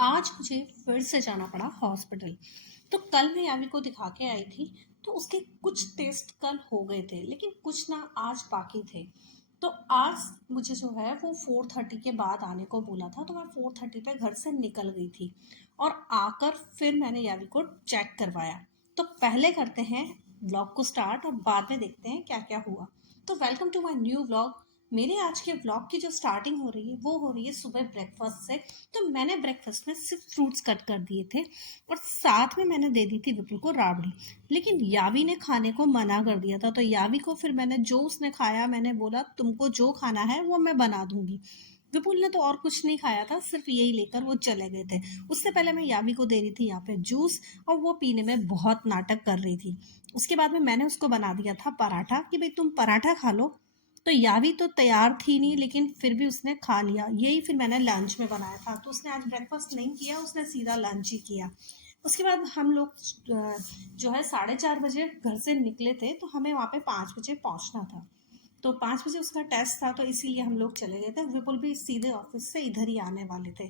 आज मुझे फिर से जाना पड़ा हॉस्पिटल। तो कल मैं यावी को दिखा के आई थी। तो उसके कुछ टेस्ट कल हो गए थे लेकिन कुछ ना आज बाकी थे। तो आज मुझे जो है वो 4:30 के बाद आने को बोला था, तो मैं 4:30 पे घर से निकल गई थी। और आकर फिर मैंने यावी को चेक करवाया। तो पहले करते हैं व्लॉग को स्टार्ट और बाद में देखते हैं क्या क्या हुआ। तो welcome to my new vlog. मेरे आज के व्लॉग की जो स्टार्टिंग हो रही है वो हो रही है सुबह ब्रेकफास्ट से। तो मैंने ब्रेकफास्ट में सिर्फ फ्रूट्स कट कर दिए थे और साथ में मैंने दे दी थी विपुल को राबड़ी। लेकिन यावी ने खाने को मना कर दिया था, तो यावी को फिर मैंने जो उसने खाया मैंने बोला तुमको जो खाना है वो मैं बना दूंगी। विपुल ने तो और कुछ नहीं खाया था, सिर्फ यही लेकर वो चले गए थे। उससे पहले मैं यावी को दे रही थी यहाँ पे जूस और वो पीने में बहुत नाटक कर रही थी। उसके बाद में मैंने उसको बना दिया था पराठा कि भाई तुम पराठा खा लो। तो यावी तो तैयार थी नहीं लेकिन फिर भी उसने खा लिया। यही फिर मैंने लंच में बनाया था, तो उसने आज ब्रेकफास्ट नहीं किया, उसने सीधा लंच ही किया। उसके बाद हम लोग जो है 4:30 बजे घर से निकले थे, तो हमें वहाँ पे 5 बजे पहुँचना था। तो 5 बजे उसका टेस्ट था, तो इसीलिए हम लोग चले गए थे। विपुल भी सीधे ऑफिस से इधर ही आने वाले थे।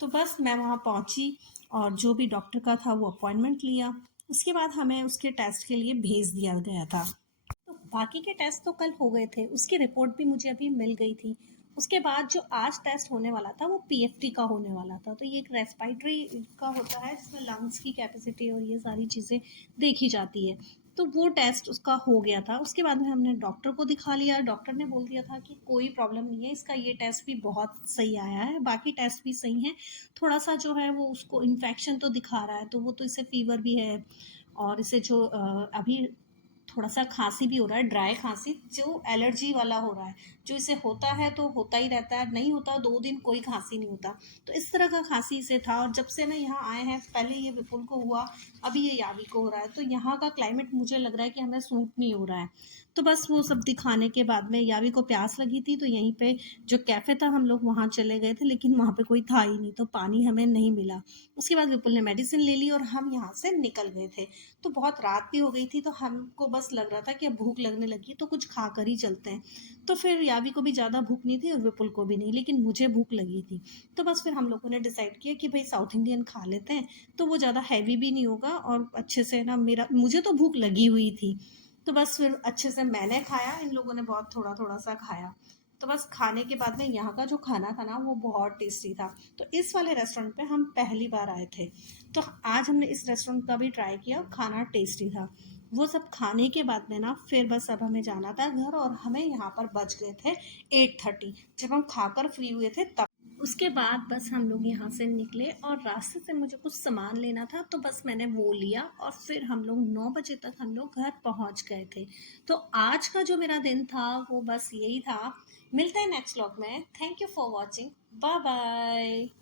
तो बस मैं वहाँ पहुँची और जो भी डॉक्टर का था वो अपॉइंटमेंट लिया। उसके बाद हमें उसके टेस्ट के लिए भेज दिया गया था। तो बाकी के टेस्ट तो कल हो गए थे, उसकी रिपोर्ट भी मुझे अभी मिल गई थी। उसके बाद जो आज टेस्ट होने वाला था वो पीएफटी का होने वाला था। तो ये एक रेस्पिरेटरी का होता है जिसमें लंग्स की कैपेसिटी और ये सारी चीज़ें देखी जाती है। तो वो टेस्ट उसका हो गया था। उसके बाद में हमने डॉक्टर को दिखा लिया। डॉक्टर ने बोल दिया था कि कोई प्रॉब्लम नहीं है, इसका ये टेस्ट भी बहुत सही आया है, बाकी टेस्ट भी सही हैं। थोड़ा सा जो है वो उसको इन्फेक्शन तो दिखा रहा है, तो वो तो इसे फीवर भी है। और इसे जो अभी थोड़ा सा खांसी भी हो रहा है, ड्राई खांसी जो एलर्जी वाला हो रहा है। जो इसे होता है तो होता ही रहता है, नहीं होता 2 दिन कोई खांसी नहीं होता। तो इस तरह का खांसी इसे था। और जब से ना यहाँ आए हैं, पहले ये विपुल को हुआ, अभी ये यावी को हो रहा है। तो यहाँ का क्लाइमेट मुझे लग रहा है कि हमें सूट नहीं हो रहा है। तो बस वो सब दिखाने के बाद में यावी को प्यास लगी थी, तो यहीं पे जो कैफ़े था हम लोग वहाँ चले गए थे, लेकिन वहाँ पे कोई था ही नहीं, तो पानी हमें नहीं मिला। उसके बाद विपुल ने मेडिसिन ले ली और हम यहाँ से निकल गए थे। तो बहुत रात भी हो गई थी, तो हमको बस लग रहा था कि अब भूख लगने लगी है तो कुछ खा कर ही चलते हैं। तो फिर यावी को भी ज़्यादा भूख नहीं थी और विपुल को भी नहीं, लेकिन मुझे भूख लगी थी। तो बस फिर हम लोगों ने डिसाइड किया कि भाई साउथ इंडियन खा लेते हैं, तो वो ज़्यादा हैवी भी नहीं होगा और अच्छे से ना, मुझे तो भूख लगी हुई थी। तो बस फिर अच्छे से मैंने खाया, इन लोगों ने बहुत थोड़ा थोड़ा सा खाया। तो बस खाने के बाद में यहाँ का जो खाना था ना वो बहुत टेस्टी था। तो इस वाले रेस्टोरेंट पे हम पहली बार आए थे। तो आज हमने इस रेस्टोरेंट का भी ट्राई किया, खाना टेस्टी था। वो सब खाने के बाद में ना फिर बस अब हमें जाना था घर, और हमें यहाँ पर बज गए थे 8:30। जब हम खाकर फ्री हुए थे तब उसके बाद बस हम लोग यहाँ से निकले और रास्ते से मुझे कुछ सामान लेना था, तो बस मैंने वो लिया और फिर हम लोग 9 बजे तक हम लोग घर पहुँच गए थे। तो आज का जो मेरा दिन था वो बस यही था। मिलते हैं नेक्स्ट व्लॉग में। Thank you for watching. Bye bye.